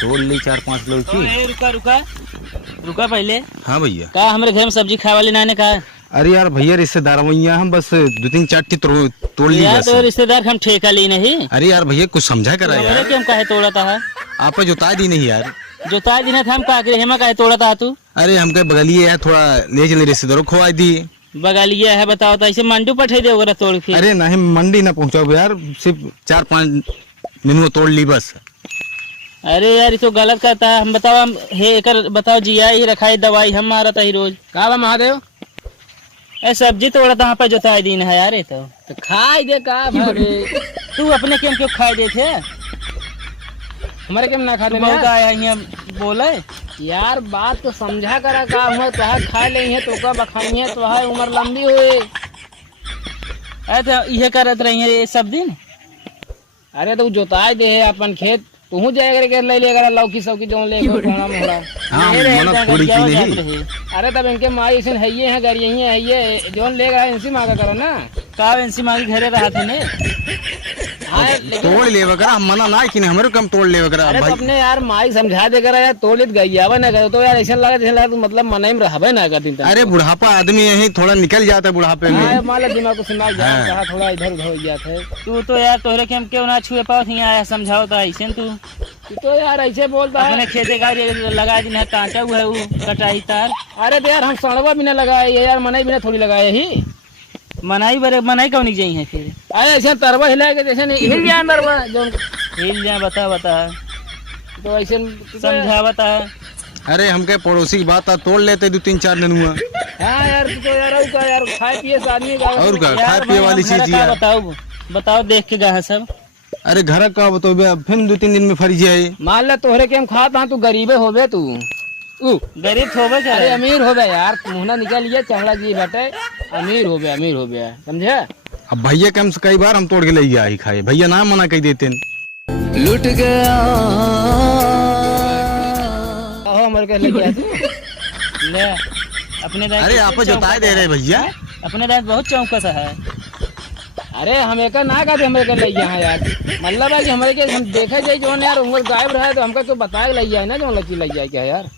तोड़ ली 4-5 लौकी। रुका रुका रुका पहले। हाँ भैया। का हमारे घर में सब्जी खाए वाले नाने का? अरे यार भैया रिश्तेदार हम बस 2-3 तोड़ ली यार बस। तो रिश्तेदार हम ठेका ली नहीं। अरे यार भैया कुछ समझा करा यार। क्यों काहे तोड़ा था? आप जोता दी नहीं यार। जोता दिन था हम का हेमा काहे तोड़ा था तू? अरे हमके बगलिए यार थोड़ा ले चले रिश्तेदारों खवा दी। बगालिया है बताओ तो ऐसे मंडू पठे दे वगैरह तोड़ के। अरे नहीं मंडी ना पहुंचाओ यार, सिर्फ 4-5 मीनू तोड़ ली बस। अरे यार ये तो गलत करता है। हम बताओ हम हे कर बताओ जिया ही रखाई दवाई हम मारा था ही रोज। का महादेव ए सब्जी तोड़ा था पे जोताई दिन है यार। तो खाई दे का भाई तू अपने क्यों खाई दे थे? हमारे केम ना खाते बहुत आया यहाँ बोले यार। बात तो समझा करा का हुआ तो खा ले है तो का बखाई है तो है उम्र लंबी हुई। अरे तो ये करत रही है सब दिन। अरे तो जोताई दे है अपन खेत तू जाएगा के ले लेगा लौकी सौकी जो ले कोना मोड़ा। हाँ मना थोड़ी की नहीं। अरे तब इनके माई से है ये है घर यही है ये जोन लेगा इनसे मांगा करो ना। का इनसे मांगी घरे रहा थे ने। तोड़ ले वगैरह हम मना ना कि हमारे कम तोड़ ले वगैरह। अरे तो अपने यार माई समझा दे कर यार तोड़ लेत गई आवे ना करो तो यार ऐसा लगा तो मतलब मनाई में रहबे ना करती। अरे बुढ़ापा आदमी यही थोड़ा निकल जाता है बुढ़ापे में। हाँ माला दिमाग को दिमाग कहा थोड़ा इधर उधर हो गया था। तू तो यार तोहरे के हम क्यों ना छुए पाओ नहीं आया समझाओ तो ऐसे तू तो यार ऐसे बोलता है। अपने खेते का लगा दिन है कांटा हुआ है वो कटाई तार। अरे तो यार हम सड़वा भी ना लगाए यार मनाई भी ना थोड़ी लगाए ही। मनाई बरे मनाई क्यों नहीं जाई है फिर? अरे ऐसे तरवा हिला के जैसे नहीं हिल गया तरवा जो हिल जाए बता बता तो ऐसे समझा बता। अरे हमके पड़ोसी की बात तोड़ लेते 2-3-4 ननुआ। हाँ यार तो यार खाए पिए से आदमी और क्या खाए पिए वाली चीज है। बताओ बताओ देख के गा सब। अरे घर का बताओ फिर 2-3 दिन में फरी जाए। मान ले तोहरे के हम खाता तू गरीबे होबे तू गरीब होबे क्या? अरे अमीर होबे यार मुहना निकल लिया चढ़ा जी बेटे अमीर होबे समझे। अब भैया कम से कई बार हम तोड़ के ले गया ही खाए भैया ना मना कही देते लुट गया मर के ले गया तू ले अपने दांत। अरे आप जोताए दे रहे भैया। अपने दांत बहुत चौकस है। अरे हम एक ना कहते हमारे के ले गया यार मतलब है कि हमारे के हम देखे जाए जो यार उम्र गायब रहा है तो हमका क्यों बताए ले जाए ना जो लड़की ले जाए क्या यार।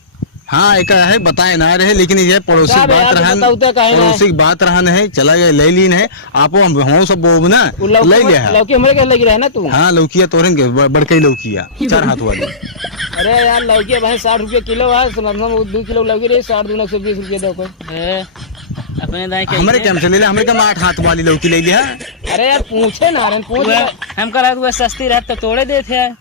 हाँ एक है बताए ना रहे लेकिन ये पड़ोसी की बात रहन है चला गया ले लीन है आप हम सब बोब ना ले गया लौकी हमारे के लगी रहे ना तू। हाँ लौकिया तोरन के बड़कई लौकिया 4 हाथ वाली। अरे यार लौकी भाई 60 रुपये किलो है 2 किलो लौकी रही 60-220 रुपये दो अपने दाई के हमारे क्या ले ले हमारे कम 8 हाथ वाली लौकी ले लिया। अरे यार पूछे ना हम करा तो सस्ती रहत तो तोड़े देते हैं।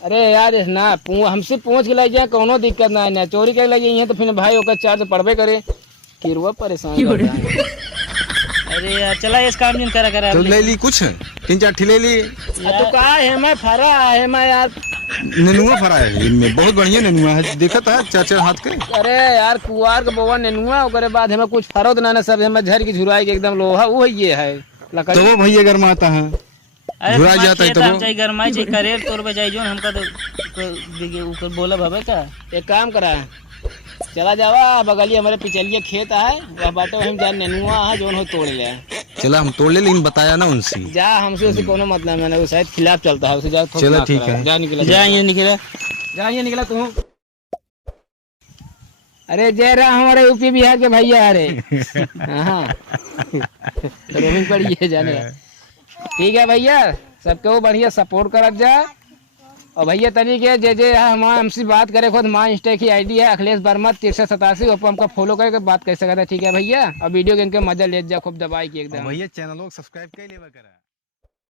अरे यार ना हमसे पूछ के लग जाए कोनो दिक्कत ना है चोरी के लगी है तो फिर भाई ओकर चार्ज पड़बे करे किरवा परेशान कर रहा है। अरे यार चला इस काम दिन करा तो ले ली कुछ 3-4 ठिले ली। तो का है मैं फरा है मैं यार नेनुआ फरा है इनमें बहुत बढ़िया नेनुआ है देखा था 4-4 हाथ के। अरे यार कुआर के बोवा नेनुआ ओकरे बाद हमें कुछ फरोद ना सब हमें झर की झुराई के एकदम लोहा वो ये है तो वो भैया गरमाता है झुरा जाता है तो वो चाहिए गरमाई चाहिए करेर तोड़ बजाई जो हमका तो ऊपर बोला भवे का एक काम करा चला जावा बगलिए हमारे पिछलिए खेत है वह बाटो हम जान नेनुआ है जो हो तोड़ ले चला हम तोड़ ले लेकिन बताया ना उनसे जा हमसे उसे कोनो मतलब नहीं वो शायद खिलाफ चलता है उसे जा चलो ठीक है जा निकला जा ये निकला तू। अरे जय राम हमारे यूपी बिहार के भैया अरे हाँ रोमिंग पड़ी है जाने ठीक है भैया सबके वो बढ़िया सपोर्ट करत जा और भैया तरीके जे हमसे बात करे खुद माँ इंस्टा की आईडी है अखिलेश वर्मा 6387 ऊपर हमका फॉलो करके बात कर सकता है ठीक है भैया और वीडियो गेम के मजा ले जा खूब दबाई की एकदम भैया चैनल सब्सक्राइब कर लेवा करा।